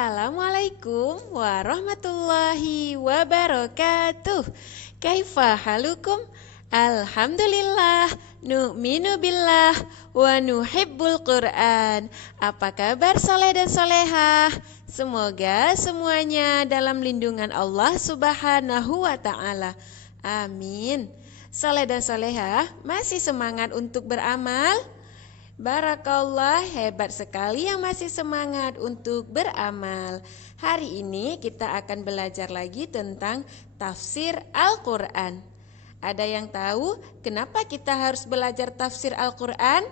Assalamualaikum warahmatullahi wabarakatuh. Kaifa halukum? Alhamdulillah, nu'minu billah wa nuhibbul Qur'an. Apa kabar soleh dan solehah? Semoga semuanya dalam lindungan Allah Subhanahu wa ta'ala. Amin. Soleh dan solehah masih semangat untuk beramal? Barakallah, hebat sekali yang masih semangat untuk beramal. Hari ini kita akan belajar lagi tentang tafsir Al-Quran. Ada yang tahu kenapa kita harus belajar tafsir Al-Quran?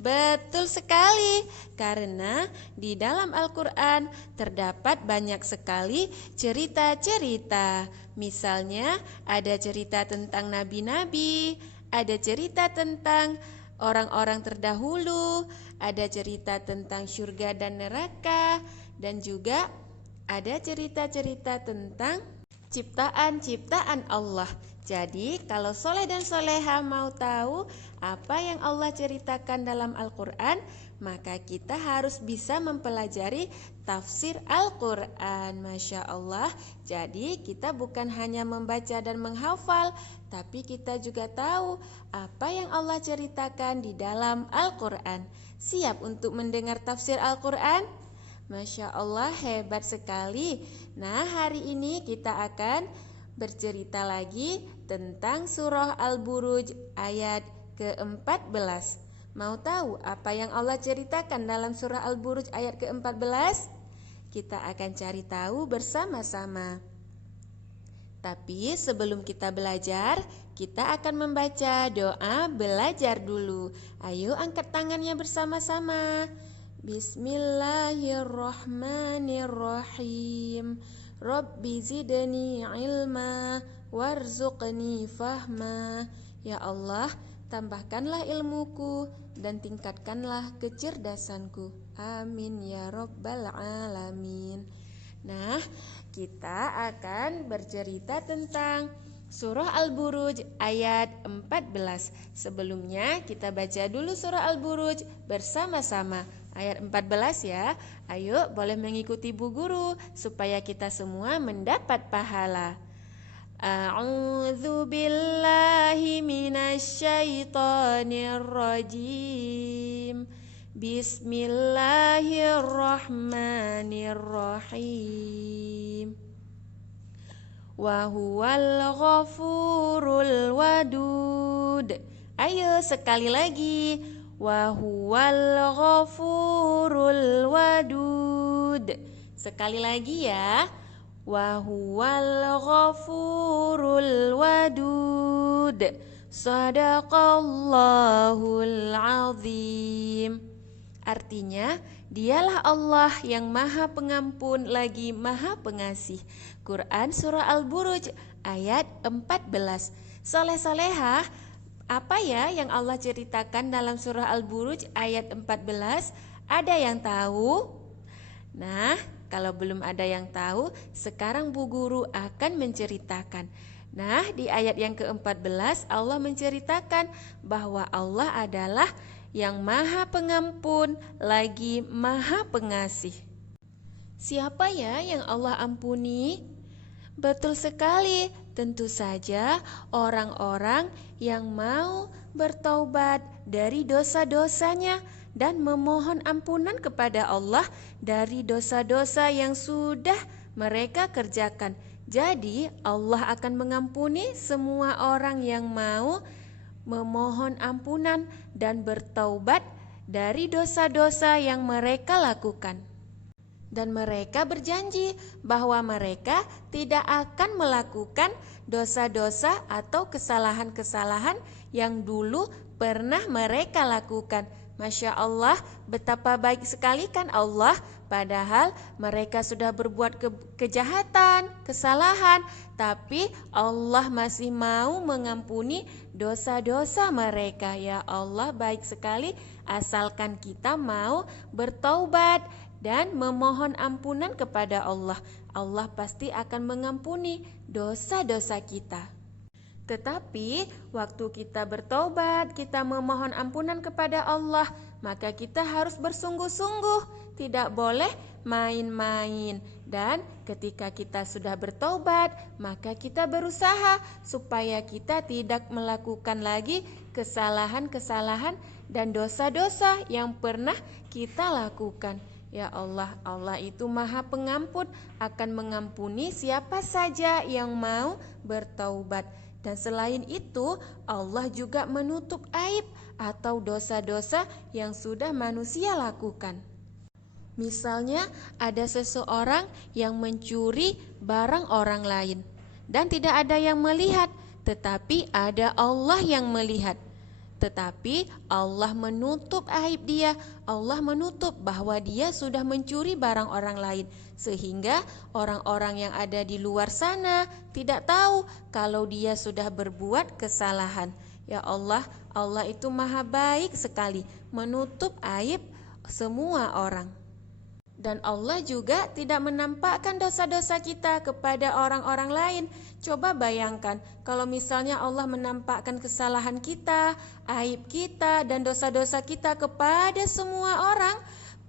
Betul sekali, karena di dalam Al-Quran terdapat banyak sekali cerita-cerita. Misalnya ada cerita tentang nabi-nabi, ada cerita tentang orang-orang terdahulu, ada cerita tentang surga dan neraka, dan juga ada cerita-cerita tentang ciptaan-ciptaan Allah. Jadi kalau soleh dan soleha mau tahu apa yang Allah ceritakan dalam Al-Quran, maka kita harus bisa mempelajari tafsir Al-Quran. Masya Allah. Jadi kita bukan hanya membaca dan menghafal, tapi kita juga tahu apa yang Allah ceritakan di dalam Al-Quran. Siap untuk mendengar tafsir Al-Quran? Masya Allah, hebat sekali. Nah, hari ini kita akan bercerita lagi tentang surah Al-Buruj ayat ke-14. Mau tahu apa yang Allah ceritakan dalam surah Al-Buruj ayat ke-14? Kita akan cari tahu bersama-sama. Tapi sebelum kita belajar, kita akan membaca doa belajar dulu. Ayo angkat tangannya bersama-sama. Bismillahirrahmanirrahim. Rabbi zidni ilma warzuqni fahma. Ya Allah, tambahkanlah ilmuku dan tingkatkanlah kecerdasanku. Amin ya rabbal alamin. Nah, kita akan bercerita tentang surah Al-Buruj ayat 14. Sebelumnya kita baca dulu surah Al-Buruj bersama-sama. Ayat 14 ya. Ayo boleh mengikuti Bu Guru supaya kita semua mendapat pahala. A'udzu billahi minasyaitonir rajim. Bismillahirrahmanirrahim. Wa huwal ghafurul wadud. Ayo sekali lagi. Wa huwal ghafurul wadud. Sekali lagi ya. Wa huwal ghafurul wadud. Shadaqallahul azim. Artinya, dialah Allah yang maha pengampun lagi maha pengasih. Quran surah Al-Buruj ayat 14. Soleh-solehah, apa ya yang Allah ceritakan dalam surah Al-Buruj ayat 14? Ada yang tahu? Nah, kalau belum ada yang tahu, sekarang Bu Guru akan menceritakan. Nah, di ayat yang ke-14 Allah menceritakan bahwa Allah adalah yang maha pengampun lagi maha pengasih. Siapa ya yang Allah ampuni? Betul sekali, tentu saja orang-orang yang mau bertaubat dari dosa-dosanya dan memohon ampunan kepada Allah dari dosa-dosa yang sudah mereka kerjakan. Jadi Allah akan mengampuni semua orang yang mau memohon ampunan dan bertaubat dari dosa-dosa yang mereka lakukan. Dan mereka berjanji bahwa mereka tidak akan melakukan dosa-dosa atau kesalahan-kesalahan yang dulu pernah mereka lakukan. Masya Allah, betapa baik sekali kan Allah. Padahal mereka sudah berbuat kejahatan, kesalahan, tapi Allah masih mau mengampuni dosa-dosa mereka. Ya Allah, baik sekali asalkan kita mau bertaubat dan memohon ampunan kepada Allah. Allah pasti akan mengampuni dosa-dosa kita. Tetapi waktu kita bertobat, kita memohon ampunan kepada Allah, maka kita harus bersungguh-sungguh. tidak boleh main-main. Dan ketika kita sudah bertaubat, maka kita berusaha supaya kita tidak melakukan lagi kesalahan-kesalahan dan dosa-dosa yang pernah kita lakukan. Ya Allah, Allah itu Maha Pengampun, akan mengampuni siapa saja yang mau bertaubat. Dan selain itu, Allah juga menutup aib atau dosa-dosa yang sudah manusia lakukan. Misalnya ada seseorang yang mencuri barang orang lain dan tidak ada yang melihat, tetapi ada Allah yang melihat. Tetapi Allah menutup aib dia, Allah menutup bahwa dia sudah mencuri barang orang lain, sehingga orang-orang yang ada di luar sana tidak tahu kalau dia sudah berbuat kesalahan. Ya Allah, Allah itu Maha baik sekali, menutup aib semua orang. Dan Allah juga tidak menampakkan dosa-dosa kita kepada orang-orang lain. Coba bayangkan kalau misalnya Allah menampakkan kesalahan kita, aib kita, dan dosa-dosa kita kepada semua orang,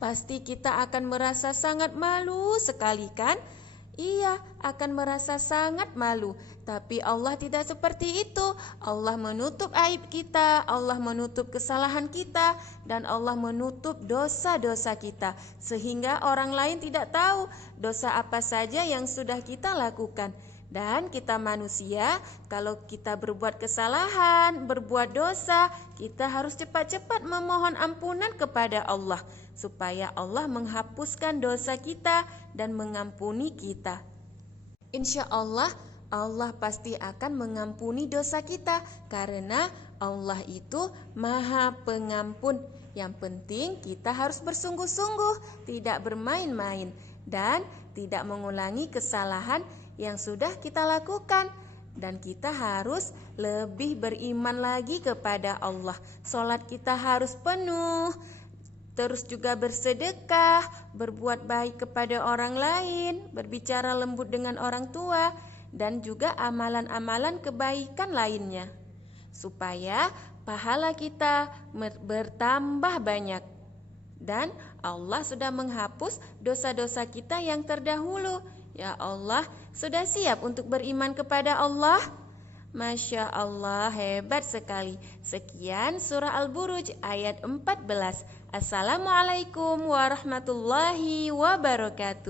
pasti kita akan merasa sangat malu sekali, kan? Iya, akan merasa sangat malu. Tapi Allah tidak seperti itu. Allah menutup aib kita, Allah menutup kesalahan kita, dan Allah menutup dosa-dosa kita, sehingga orang lain tidak tahu dosa apa saja yang sudah kita lakukan. Dan kita manusia, kalau kita berbuat kesalahan, berbuat dosa, kita harus cepat-cepat memohon ampunan kepada Allah, supaya Allah menghapuskan dosa kita dan mengampuni kita. Insya Allah, Allah pasti akan mengampuni dosa kita, karena Allah itu Maha Pengampun. Yang penting kita harus bersungguh-sungguh, tidak bermain-main, dan tidak mengulangi kesalahan yang sudah kita lakukan. Dan kita harus lebih beriman lagi kepada Allah. Sholat kita harus penuh, terus juga bersedekah, berbuat baik kepada orang lain, berbicara lembut dengan orang tua, dan juga amalan-amalan kebaikan lainnya, supaya pahala kita bertambah banyak. Dan Allah sudah menghapus dosa-dosa kita yang terdahulu. Ya Allah, sudah siap untuk beriman kepada Allah? Masya Allah, hebat sekali. Sekian surah Al-Buruj ayat 14. Assalamualaikum warahmatullahi wabarakatuh.